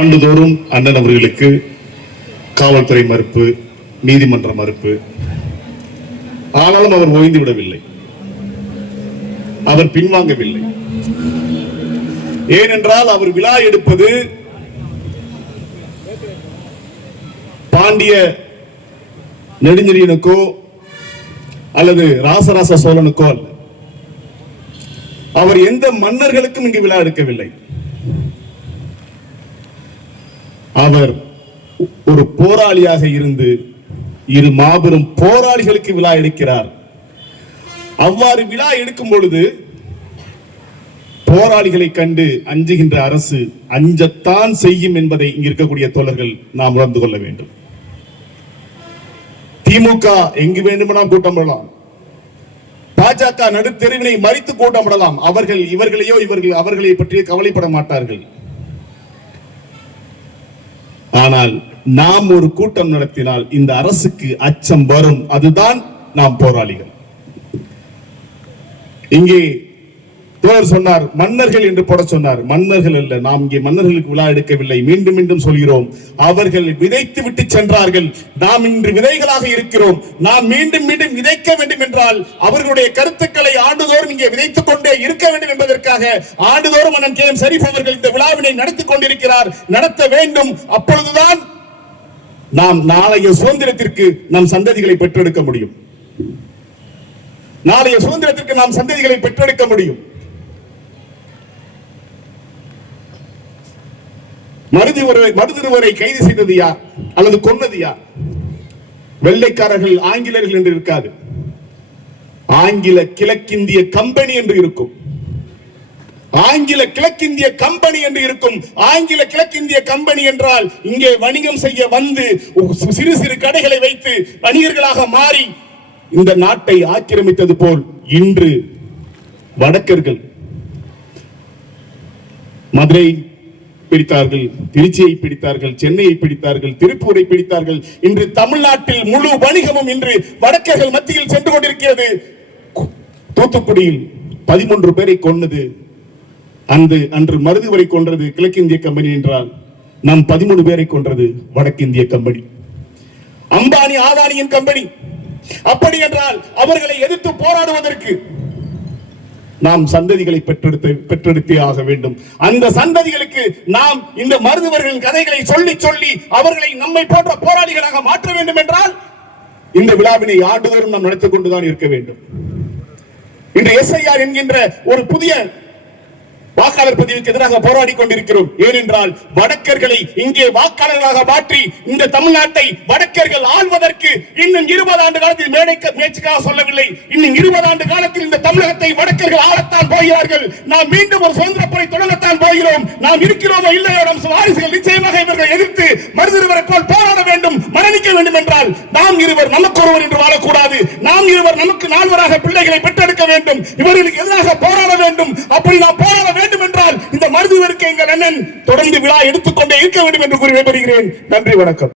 ஆண்டுதோறும் அண்ணன் அவர்களுக்கு காவல்துறை மறுப்பு, நீதிமன்ற மறுப்பு. ஆனாலும் அவர் ஓய்ந்து விடவில்லை, அவர் பின்வாங்கவில்லை. ஏனென்றால் அவர் விழா எடுப்பது பாண்டிய நெடுஞ்செழியனுக்கோ அல்லது ராசராச சோழனுக்கோ அல்ல. அவர் எந்த மன்னர்களுக்கும் இங்கு விழா எடுக்கவில்லை. அவர் ஒரு போராளியாக இருந்து இரு மாபெரும் போராளிகளுக்கு விழா எடுக்கிறார். அவ்வாறு விழா எடுக்கும் பொழுது போராளிகளை கண்டு அஞ்சுகின்ற அரசு அஞ்சத்தான் செய்யும் என்பதை இங்கு இருக்கக்கூடிய தோழர்கள் நாம் உணர்ந்து கொள்ள வேண்டும். திமுக எங்கு வேண்டுமானால் கூட்டம் போடலாம், பாஜக நடுத்தெருவினை மறித்து கூட்டம் போடலாம். அவர்கள் இவர்களையோ இவர்கள் அவர்களை பற்றி கவலைப்பட மாட்டார்கள். ஆனால் நாம் ஒரு கூட்டம் நடத்தினால் இந்த அரசுக்கு அச்சம் வரும். அதுதான் நாம் போராளிகள். இங்கே தோழர் சொன்னார் மன்னர்கள் என்று போட சொன்னார். மன்னர்கள் அல்ல, நாம் இங்கே மன்னர்களுக்கு விழா எடுக்கவில்லை. மீண்டும் மீண்டும் சொல்கிறோம், அவர்கள் விதைத்து விட்டு சென்றார்கள். நாம் இன்று விதைகளாக இருக்கிறோம். நாம் மீண்டும் மீண்டும் விதைக்க வேண்டும் என்றால் அவர்களுடைய கருத்துக்களை ஆண்டுதோறும் இங்கே விதைத்துக் கொண்டே இருக்க வேண்டும் என்பதற்காக ஆண்டுதோறும் அண்ணன் கே.எம். ஷரீப் அவர்கள் இந்த விழாவினை நடத்தி கொண்டிருக்கிறார், நடத்த வேண்டும். அப்பொழுதுதான் நாம் நாளைய சுதந்திரத்திற்கு நம் சந்ததிகளை பெற்றெடுக்க முடியும். நாளைய சுதந்திரத்திற்கு நாம் சந்ததிகளை பெற்றெடுக்க முடியும். மருதுவரை கைது செய்தது யார் அல்லது கொன்னது யார்? வெள்ளைக்காரர்கள், ஆங்கிலர்கள் என்று இருக்காது. ஆங்கில கிழக்கிந்திய கம்பெனி என்று இருக்கும். ஆங்கில கிழக்கிந்திய கம்பெனி என்று இருக்கும். ஆங்கில கிழக்கிந்திய கம்பெனி என்றால் இங்கே வணிகம் செய்ய வந்து சிறு சிறு கடைகளை வைத்து வணிகர்களாக மாறி இந்த நாட்டை ஆக்கிரமித்தது போல் இன்று வடக்கர்கள் மதுரை பிடித்தார்கள், திருச்சியை பிடித்தார்கள், சென்னையை பிடித்தார்கள், திருப்பூரை பிடித்தார்கள். இன்று தமிழ்நாட்டில் முழு வணிகமும் இன்று வடக்கர்கள் மத்தியில் சென்று கொண்டிருக்கிறது. தூத்துக்குடியில் 13 பேரை கொன்னது அன்று மருதுவரை கொன்றது கிழக்கிந்திய கம்பெனி என்றால் நம் 13 பேரை கொன்றது வடக்கிந்திய கம்பெனி, அம்பானி ஆதானியின் கம்பெனி. அப்படி என்றால் அவர்களை எதிர்த்து போராடுவதற்கு நாம் சந்ததிகளை பெற்றெடுத்தே ஆக வேண்டும். அந்த சந்ததிகளுக்கு நாம் இந்த மருதுவர்களின் கதைகளை சொல்லி சொல்லி அவர்களை நம்மை போன்ற போராளிகளாக மாற்ற வேண்டும் என்றால் இந்த விழாவினை ஆண்டுதோறும் நாம் நடத்திக் கொண்டுதான் இருக்க வேண்டும். இன்று எஸ்ஐஆர் என்கின்ற ஒரு புதிய வாக்காளர் பதிவுக்கு எதிராக போராடி கொண்டிருக்கிறோம். ஏனென்றால் வடக்கர்களை இங்கே வாக்காளர்களாக மாற்றி இந்த தமிழ்நாட்டை வடக்கர்கள் ஆள்வதற்கு இன்னும் 20 ஆண்டு காலத்தில் மேய்ச்சிக்காக சொல்லவில்லை, இன்னும் 20 ஆண்டு காலத்தில் இந்த தமிழகத்தை வடக்கர்கள் ஆளத்தான் போகிறார்கள். நாம் மீண்டும் ஒரு சுதந்திர போரை தொடங்கத்தான் போகிறோம். நாம் இருக்கிறோமோ இல்லையோ நம் வாரிசுகள் நிச்சயமாக இவர்களை எதிர்த்து மருதுவரை போல் போராட வேண்டும், மரணிக்க வேண்டும் என்றால் நாம் இருவர் நமக்கு ஒருவர் என்று வாழக்கூடாது. நாம் இருவர் நமக்கு 4வராக பிள்ளைகளை பெற்றெடுக்க வேண்டும். இவர்களுக்கு எதிராக போராட வேண்டும். அப்படி நாம் போராட வேண்டும் என்றால் இந்த மருதுவருக்கு எங்கள் அண்ணன் தொடர்ந்து விழா எடுத்துக்கொண்டே இருக்க வேண்டும் என்று கூறி விடைபெறுகிறேன். நன்றி, வணக்கம்.